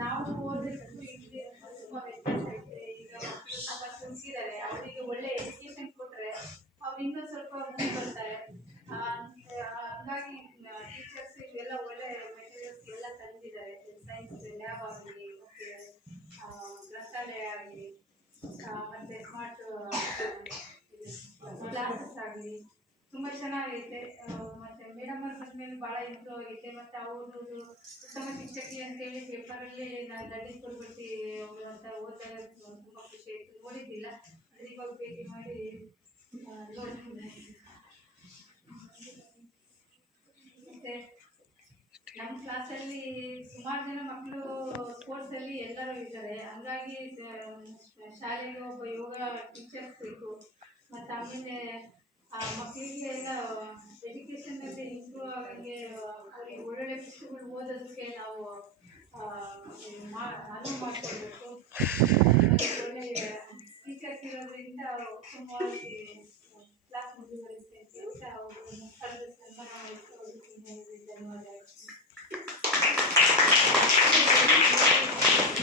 ನಾವು ಓದಿದ್ದಕ್ಕೂ ಇಲ್ಲಿ ತುಂಬಾ ವ್ಯತ್ಯಾಸ ಐತೆ ಈಗ ಮಕ್ಕಳು ತುಂಬಾ ಚುರುಕಿದ್ದಾರೆ ಅವರಿಗೆ ಒಳ್ಳೆ ಎಜುಕೇಶನ್ ಕೊಟ್ರೆ ಅವ್ರು ಸ್ವಲ್ಪ ಮುಂದೆ ಬರ್ತಾರೆ. ಹಂಗಾಗಿ ಟೀಚರ್ಸ್ ಇವೆಲ್ಲ ಒಳ್ಳೆ ಮೆಟೀರಿಯಲ್ಸ್ ಎಲ್ಲ ತಂದಿದ್ದಾರೆ. ಸೈನ್ಸ್ ಲ್ಯಾಬ್ ಆಗಲಿ ಮತ್ತೆ ಗ್ರಂಥಾಲಯ ಆಗಲಿ ಮತ್ತೆ ಸ್ಮಾರ್ಟ್ ಕ್ಲಾಸಸ್ ಆಗಲಿ. ತುಂಬ ಚೆನ್ನಾಗೈತೆ. ಬಂದ್ಮೇಲೆ ಭಾಳ ಇಂಪ್ರೂವ್ ಆಗೈತೆ. ಮತ್ತೆ ಅವರು ಉತ್ತಮ ಶಿಕ್ಷಕಿ ಅಂತೇಳಿ ಪೇಪರಲ್ಲಿ ನಾನು ದಡ್ಡಿ ಕೊಡ್ಬಿಟ್ಟು ಅವರು ಅಂತ ಓದಿದಾಗ ತುಂಬ ಖುಷಿ ಆಯಿತು. ನೋಡಿದ್ದಿಲ್ಲ. ಆದರೆ ಇವಾಗ ಭೇಟಿ ಮಾಡಿ ನೋಡ್ತೀನಿ. ಮತ್ತೆ ನಮ್ಮ ಕ್ಲಾಸಲ್ಲಿ ಸುಮಾರು ಜನ ಮಕ್ಕಳು ಸ್ಪೋರ್ಟ್ಸಲ್ಲಿ ಎಲ್ಲರೂ ಇದ್ದಾರೆ. ಹಂಗಾಗಿ ಶಾಲೆಗೆ ಒಬ್ಬ ಯೋಗ ಟೀಚರ್ಸ್ ಬೇಕು. ಮತ್ತು ಆಮೇಲೆ ಮಕ್ಕಳಿಗೆ ಎಲ್ಲ ಆಗಂಗೆ ಅವ್ರಿಗೆ ಒಳ್ಳೊಳ್ಳೆ ಪುಸ್ತಕಗಳು ಓದೋದಕ್ಕೆ ನಾವು ಅನುವು ಮಾಡಿಕೊಡ್ಬೇಕು ಒಳ್ಳೆ ಟೀಚರ್ಸ್ ಇರೋದ್ರಿಂದ ಸುಮಾರು ಕ್ಲಾಸ್ ಮುಂದುವರಿಸ್ತಾರೆ